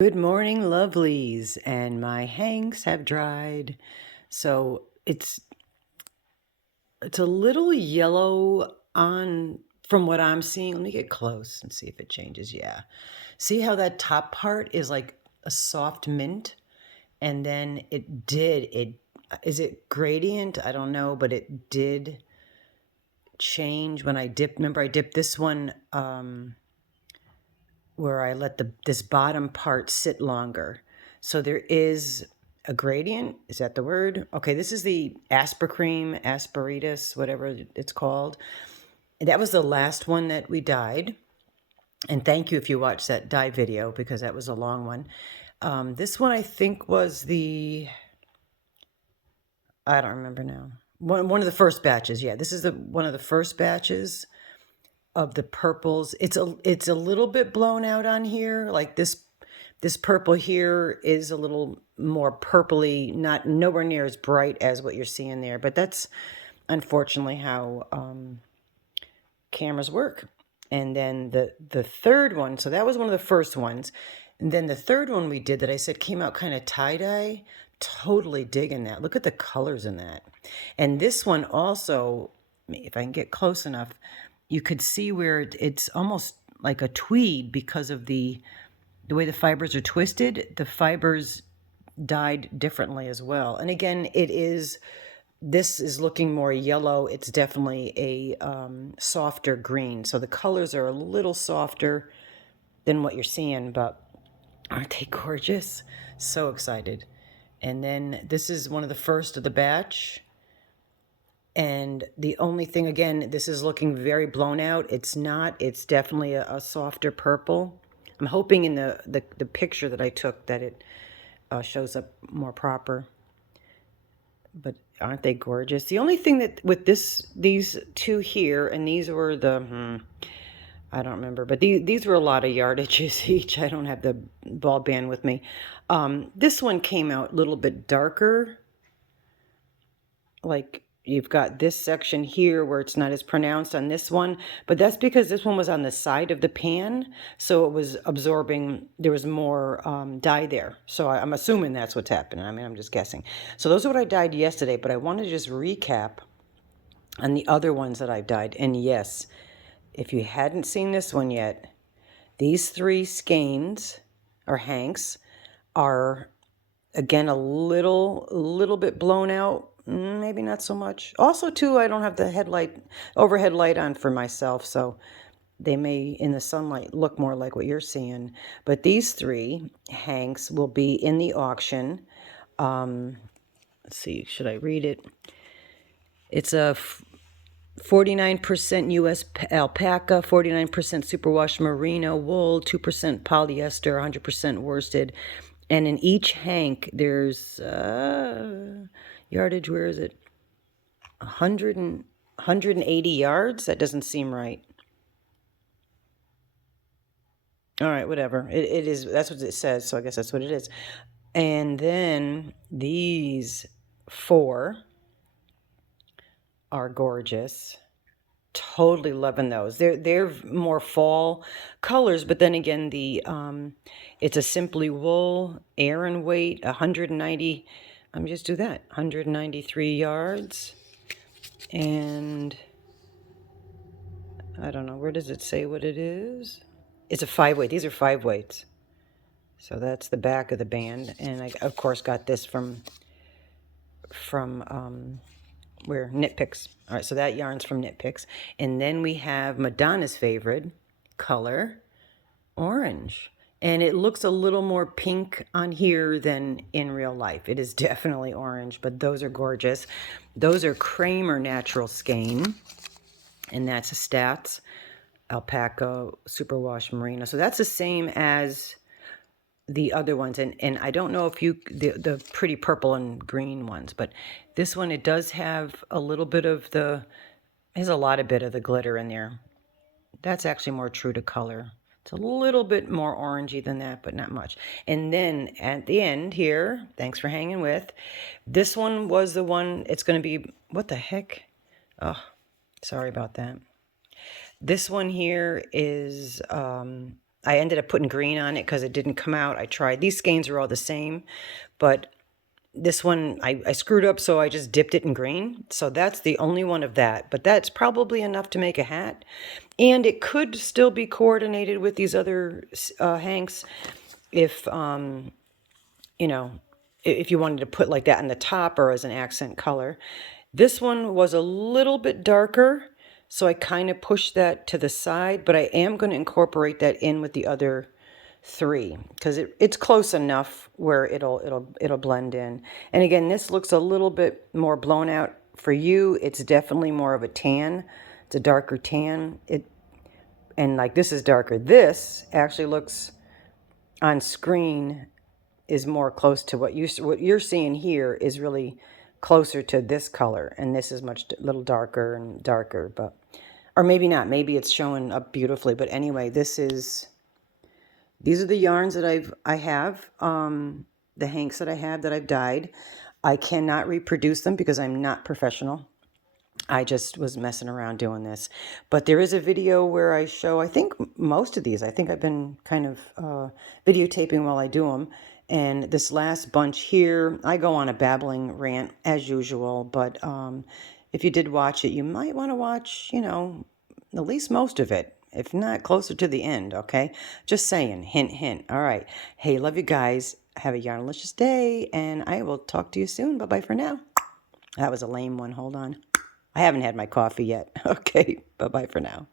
Good morning, lovelies, and my hanks have dried. So it's a little yellow on from what I'm seeing. Let me get close and see if it changes. Yeah. See how that top part is like a soft mint? And then is it gradient? I don't know, but it did change when I dipped. Remember, I dipped this one where I let this bottom part sit longer. So there is a gradient. Is that the word? Okay, this is the Aspercream, Asperitas, whatever it's called. And that was the last one that we dyed. And thank you if you watched that dye video because that was a long one. This one I think was I don't remember now. One of the first batches. Yeah, this is one of the first batches of the purples. It's a little bit blown out on here. Like this purple here is a little more purpley, nowhere near as bright as what you're seeing there. But that's unfortunately how cameras work. And then the third one, so that was one of the first ones. And then the third one we did that I said came out kind of tie-dye. Totally digging that. Look at the colors in that. And this one also, if I can get close enough, you could see where it's almost like a tweed because of the way the fibers are twisted. The fibers dyed differently as well. And again, this is looking more yellow. It's definitely a softer green. So the colors are a little softer than what you're seeing, but aren't they gorgeous? So excited. And then this is one of the first of the batch. And the only thing, again, this is looking very blown out. It's not. It's definitely a softer purple. I'm hoping in the picture that I took that it shows up more proper. But aren't they gorgeous? The only thing that with these two here, and these were I don't remember, but these were a lot of yardages each. I don't have the ball band with me. This one came out a little bit darker. Like you've got this section here where it's not as pronounced on this one, but that's because this one was on the side of the pan, so it was absorbing, there was more dye there. So I'm assuming that's what's happening. I mean, I'm just guessing. So those are what I dyed yesterday, but I want to just recap on the other ones that I've dyed. And yes, if you hadn't seen this one yet, these three skeins or hanks are, again, a little bit blown out. Maybe not so much. Also, too, I don't have the overhead light on for myself, so they may, in the sunlight, look more like what you're seeing. But these three hanks will be in the auction. Let's see, should I read it? It's a 49% U.S. alpaca, 49% superwash merino wool, 2% polyester, 100% worsted. And in each hank, there's yardage, where is it? 180 yards? That doesn't seem right. All right, whatever. It is, that's what it says, so I guess that's what it is. And then these four are gorgeous. Totally loving those. They're more fall colors, but then again, it's a simply wool, Aran weight, 190. Let me just do that. 193 yards, and I don't know, where does it say what it is? It's a 5-weight. These are 5 weights. So that's the back of the band, and I of course got this from where Knit Picks. All right, so that yarn's from Knit Picks. And then we have Madonna's favorite color, orange. And it looks a little more pink on here than in real life. It is definitely orange, but those are gorgeous. Those are Kramer Natural Skein, and that's a Stats alpaca superwash merino. So that's the same as the other ones, and I don't know if the pretty purple and green ones, but this one, it does have a little bit of there's a lot of bit of the glitter in there. That's actually more true to color. It's a little bit more orangey than that, but not much. And then at the end here, thanks for hanging with, this one was the one, it's going to be, what the heck? Oh, sorry about that. This one here is I ended up putting green on it because it didn't come out. I tried. These skeins are all the same, but this one I screwed up, so I just dipped it in green. So that's the only one of that, but that's probably enough to make a hat. And it could still be coordinated with these other hanks if, you know, if you wanted to put like that on the top or as an accent color. This one was a little bit darker, so I kind of pushed that to the side, but I am going to incorporate that in with the other three because it's close enough where it'll blend in. And again, this looks a little bit more blown out for you. It's definitely more of a tan. It's a darker tan. And like this is darker. This actually looks on screen is more close to what you're seeing here is really closer to this color, and this is much little darker and darker, but or maybe not. Maybe it's showing up beautifully, but anyway, these are the yarns that I have, the hanks that I have that I've dyed. I cannot reproduce them because I'm not professional. I just was messing around doing this. But there is a video where I show, I think most of these, I think I've been kind of videotaping while I do them. And this last bunch here, I go on a babbling rant as usual. But if you did watch it, you might want to watch, at least most of it. If not, closer to the end, okay? Just saying, hint, hint. All right. Hey, love you guys. Have a yarnlicious day, and I will talk to you soon. Bye-bye for now. That was a lame one. Hold on. I haven't had my coffee yet. Okay, bye-bye for now.